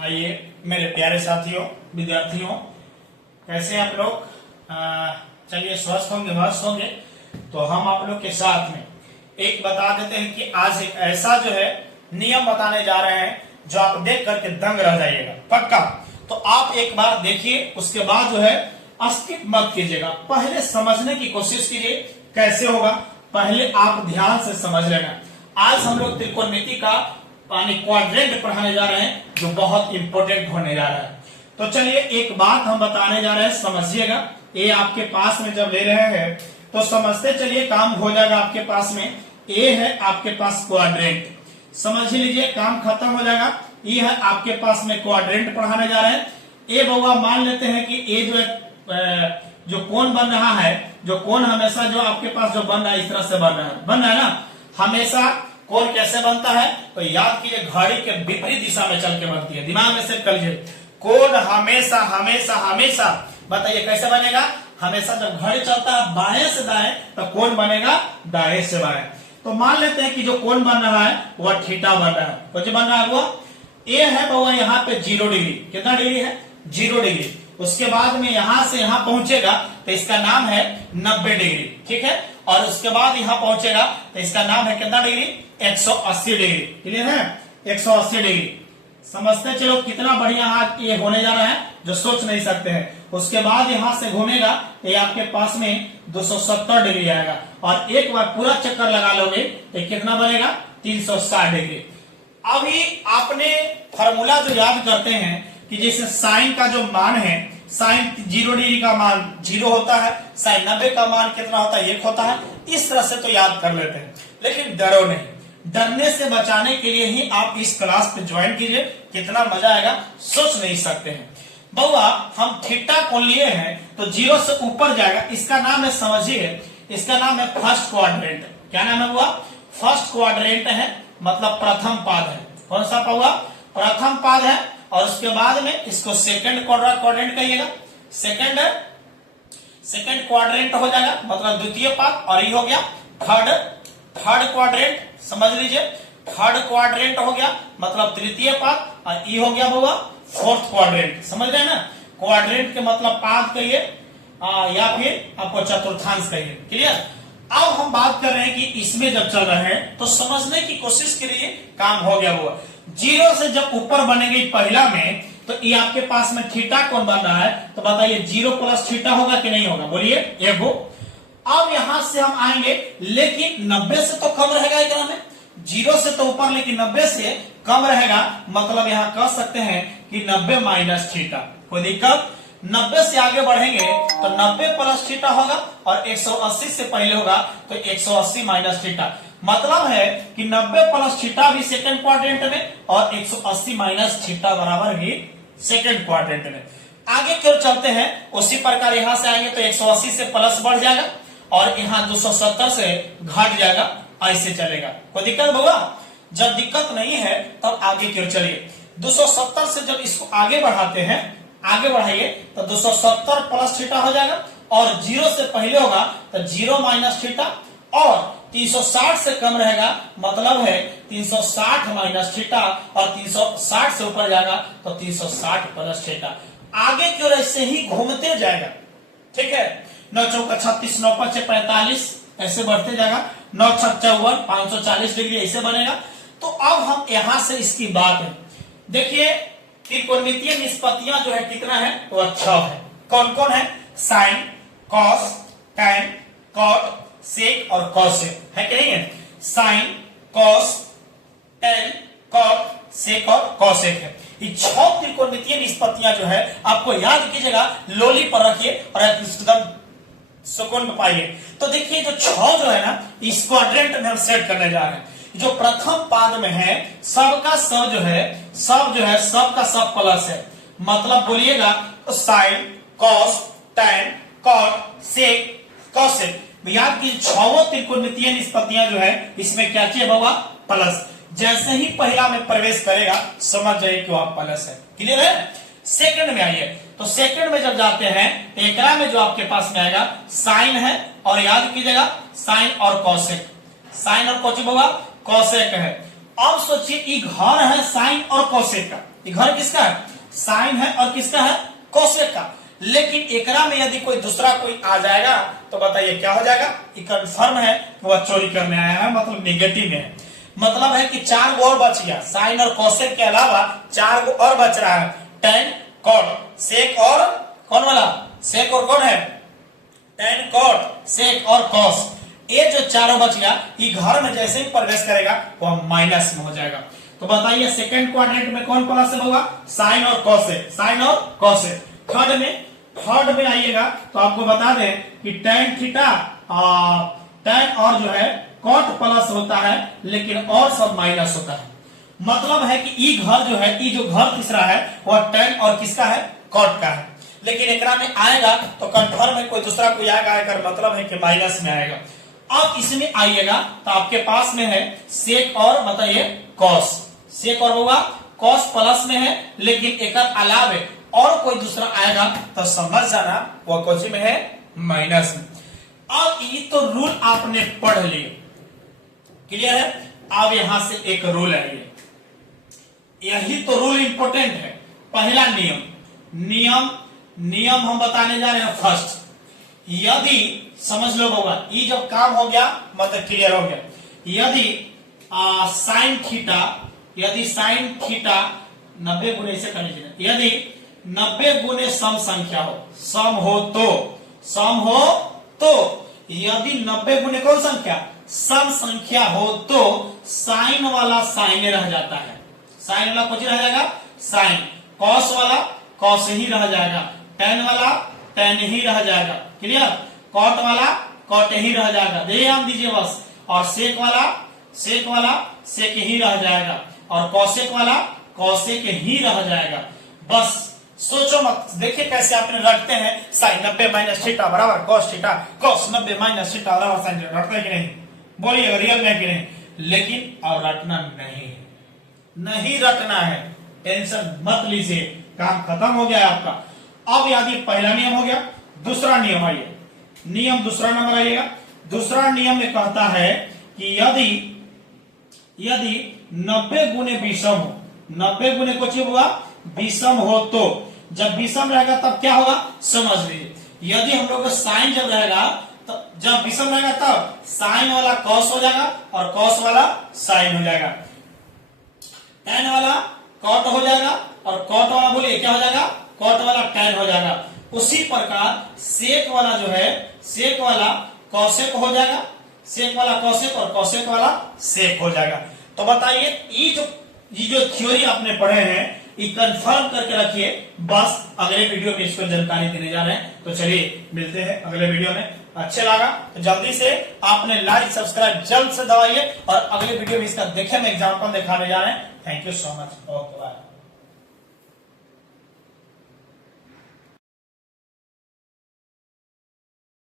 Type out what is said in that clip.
आइए मेरे प्यारे साथियों, विद्यार्थियों, कैसे आप लोग? चलिए स्वस्थ होंगे, मस्त होंगे। तो हम आप लोग के साथ में एक बता देते हैं कि आज एक ऐसा जो है नियम बताने जा रहे हैं जो आप देख करके दंग रह जाइएगा, पक्का। तो आप एक बार देखिए, उसके बाद जो है स्किप मत कीजिएगा, पहले समझने की कोशिश कीजिए कैसे होगा, पहले आप ध्यान से समझ लेना। आज हम लोग त्रिकोणमिति का क्वाड्रेंट पढ़ाने जा रहे हैं जो बहुत इंपॉर्टेंट होने जा रहा है। तो चलिए एक बात हम बताने जा रहे हैं, समझिएगा। ये आपके पास में जब ले रहे हैं तो समझते चलिए, काम हो जाएगा आपके पास में। ए है आपके पास क्वाड्रेंट, समझ लीजिए, काम खत्म हो जाएगा। ये है आपके पास में क्वाड्रेंट पढ़ाने जा रहे हैं। ए बउआ मान लेते हैं कि ए जो है जो कोण बन रहा है, जो कोण हमेशा जो आपके पास जो बन रहा है इस तरह से बन रहा है ना। हमेशा कोण कैसे बनता है तो याद कीजिए, घड़ी के विपरीत दिशा में चल के बनती है। दिमाग में सेट कर लीजिए, कोण हमेशा हमेशा हमेशा, बताइए कैसे बनेगा? हमेशा जब घड़ी चलता है बाएं से दाएं तो कोण बनेगा दाएं से बाएं। तो मान लेते हैं कि जो कोण बन रहा है वह थीटा बन रहा है। तो जो बन रहा है वो ए है बउआ, यहाँ पे 0 डिग्री। कितना डिग्री है? 0 डिग्री। उसके बाद में यहां से यहां पहुंचेगा तो इसका नाम है 90 डिग्री, ठीक है। और उसके बाद यहां पहुंचेगा तो इसका नाम है कितना डिग्री? 180 डिग्री। क्लियर है? 180 डिग्री। समझते चलो कितना बढ़िया हाथ ये होने जा रहा है जो सोच नहीं सकते हैं। उसके बाद यहां से घूमेगा तो ये आपके पास में 270 डिग्री आएगा, और एक बार पूरा चक्कर लगा लोगे तो कितना बनेगा? 360 डिग्री। अभी आपने फॉर्मूला जो याद करते हैं कि जैसे साइन का जो मान है, साइन 0 डिग्री का मान 0 होता है, साइन 90 का मान कितना होता है? 1 होता है। इस तरह से तो याद कर लेते हैं, लेकिन डरो नहीं। डरने से बचाने के लिए ही आप इस क्लास पे ज्वाइन कीजिए, कितना मजा आएगा सोच नहीं सकते हैं। बउआ हम थीटा को लिए हैं तो 0 से ऊपर जाएगा, इसका नाम है, समझिए, इसका नाम है फर्स्ट क्वाड्रेंट। क्या नाम है हुआ? फर्स्ट क्वाड्रेंट है, मतलब प्रथम पाद है। कौन सा हुआ? प्रथम पाद है। और उसके बाद में इसको सेकंड क्वाड्रेंट कहिएगा। सेकंड क्वाड्रेंट हो जाएगा, मतलब द्वितीय पाद। और ये हो गया थर्ड क्वाड्रेंट, समझ लीजिए, थर्ड क्वाड्रेंट हो गया मतलब तृतीय पाद। और ये हो गया बउआ फोर्थ क्वाड्रेंट। समझ रहे हैं ना? क्वाड्रेंट के मतलब पाद कहिए या फिर आपको चतुर्थांश कहिए। क्लियर? अब हम बात कर रहे हैं कि इसमें जब चल रहे हैं तो समझने की कोशिश करिए, काम हो गया हुआ। 0 से जब ऊपर बनेगी पहला में तो ये आपके पास में थीटा कौन बन रहा है? तो बताइए 0 प्लस थीटा होगा कि नहीं होगा? बोलिए एगो। अब यहां से हम आएंगे, लेकिन 90 से तो कम रहेगा एकदम में। 0 से तो ऊपर लेकिन 90 से कम रहेगा, मतलब यहां कह सकते हैं कि 90 माइनस थीटा। कोई दिक्कत? 90 से आगे बढ़ेंगे तो 90 प्लस थीटा होगा, और 180 से पहले होगा तो 180 माइनस थीटा। मतलब है कि 90 प्लस थीटा भी सेकंड क्वाड्रेंट में, और 180 माइनस थीटा बराबर भी सेकंड क्वाड्रेंट में। आगे क्यों चलते हैं, उसी प्रकार यहां से आएंगे तो 180 से प्लस बढ़ जाएगा, और यहाँ 270 से घट जाएगा, ऐसे चलेगा। कोई दिक्कत होगा? जब दिक्कत नहीं है तब आगे क्यों चलिए। 270 से जब इसको आगे बढ़ाते हैं, आगे बढ़ाइए तो 270 प्लस थीटा हो जाएगा, और 0 से पहले होगा तो 0 माइनस थीटा, और 360 से कम रहेगा, मतलब है 360 माइनस थीटा, और 360 से ऊपर जाएगा तो 360 प्लस थीटा। आगे क्यों ऐसे ही घूमते जाएगा, ठीक है। 9 चौका 36, 9 पचे 45, ऐसे बढ़ते जाएगा। 9 छक 54, 540 डिग्री ऐसे बनेगा। तो अब हम यहां से इसकी बात है, देखिए त्रिकोणमितीय निष्पत्तियां जो है कितना है? वो 6 है। कौन कौन है? साइन, कॉस, टैन, कॉट, सेक और कॉसेक, है कि नहीं है? साइन, कॉस, टैन, कॉट, सेक और कॉसेक है। ये 6 त्रिकोणमितीय निष्पत्तियां जो है आपको याद कीजिएगा, लोली पर रखिए और एकदम सुकून में पाइए। तो देखिए जो 6 जो है ना, इस क्वाड्रेंट में हम सेट करने जा रहे हैं। जो प्रथम पाद में है सबका सब जो है सबका सब प्लस है, मतलब बोलिएगा तो साइन, कॉस, टैन, कॉट, सेक, कॉसेक। याद की 6 त्रिकोणमितीय निष्पत्तियां जो है इसमें क्या चाहिए बाबा? प्लस। जैसे ही पहला में प्रवेश करेगा समझ जाइए कि वह प्लस है। क्लियर है? सेकंड में आइए, तो सेकंड में जब जाते हैं तो एकरा में जो आपके पास में आएगा साइन है, और याद कीजिएगा साइन और कॉसेक। साइन और कौन होगा? कॉसेक है। अब सोचिए ये घर है साइन और कोसेक का, ये घर किसका है, साइन है और किसका है, कोसेक का। लेकिन एकरा में यदि कोई दूसरा कोई आ जाएगा तो बताइए क्या हो जाएगा, ये कंफर्म है वह चोरी करने आया है, मतलब नेगेटिव में है। मतलब है कि 4 गो और बच गया, साइन और कोसेक के अलावा 4 गो और बच रहा है, टेन, कॉट, सेक और कौन वाला, सेक और कौन है, टेन, कॉट, सेक और कॉस। ये जो चारों बच गया, ये घर में जैसे ही प्रवेश करेगा वह माइनस में हो जाएगा। तो बताइए सेकंड क्वाड्रेंट में कौन प्लस में होगा, साइन और कोसेक, साइन और कोसेक। थर्ड में आइएगा तो आपको बता दें कि टेन थीटा, टेन और जो है कॉट प्लस होता है, लेकिन और सब माइनस होता है। मतलब है कि ई घर जो है, ई जो घर तीसरा है वह टेन और किसका है, कॉट का है। लेकिन एकरा में आएगा तो कंफर्म है कोई दूसरा कोई आएगा, मतलब है कि माइनस में आएगा। अब इसमें आइएगा तो आपके पास में है सेक और बताइए कॉस, सेक और होगा कॉस प्लस में है, लेकिन एक अलावे और कोई दूसरा आएगा तो समझ जाना वो कोची में है, माइनस में। अब ये तो रूल आपने पढ़ लिए, क्लियर है। अब यहां से एक रूल है, यही तो रूल इंपॉर्टेंट है। पहला नियम हम बताने जा रहे हैं। फर्स्ट, यदि समझ लो होगा, ये जब काम हो गया मतलब क्लियर हो गया। यदि साइन थीटा 90 गुने से कर लीजिए, यदि 90 गुने सम संख्या हो, सम हो तो यदि 90 गुने कौन संख्या, सम संख्या हो तो साइन वाला साइन रह जाता है, साइन वाला कुछ रह जाएगा साइन, कॉस वाला कॉस ही रह जाएगा, टेन वाला टेन ही रह जाएगा, क्लियर, कॉट वाला कॉट ही रह जाएगा, ध्यान दीजिए बस। और सेक वाला सेक ही रह जाएगा, और कौसेक वाला कौसेक ही रह जाएगा। बस सोचो मत, देखिए कैसे आपने रटते हैं, साइन 90 माइनस थीटा बराबर cos theta, cos 90 minus theta बराबर साइन, रटते हैं कि नहीं, बोलिए रियल में कि नहीं। लेकिन और रटना नहीं रटना है, टेंशन मत लीजिए, काम खत्म हो गया आपका। अब यदि पहला नियम हो गया, दूसरा नियम आइए, दूसरा नंबर आइएगा। दूसरा नियम में कहता है कि यदि 90 गुने विषम हो, 90 गुने कुछ हुआ विषम हो, तो जब विषम रहेगा तब क्या होगा समझ लीजिए। यदि हम लोग साइन जब रहेगा, तो जब विषम रहेगा तब साइन वाला कॉस हो जाएगा और कॉस वाला साइन हो जाएगा, टेन वाला कॉट हो जाएगा और कॉट वाला बोलिए क्या हो जाएगा, कॉट वाला टेन हो जाएगा। उसी प्रकार सेक वाला जो है, सेक वाला कौसेक हो जाएगा, सेक वाला कौसेक और कौसेक वाला सेक हो जाएगा। तो बताइए ये जो थ्योरी आपने पढ़े हैं ये कंफर्म करके रखिए। बस अगले वीडियो में इसको जानकारी देने जा रहे हैं। तो चलिए मिलते हैं अगले वीडियो में। अच्छे लगा तो जल्दी से आपने लाइक सब्सक्राइब जल्द से दबाइए, और अगले वीडियो में इसका देखे में एग्जाम्पल दिखाने जा रहे हैं। Thank you so much, okay bye.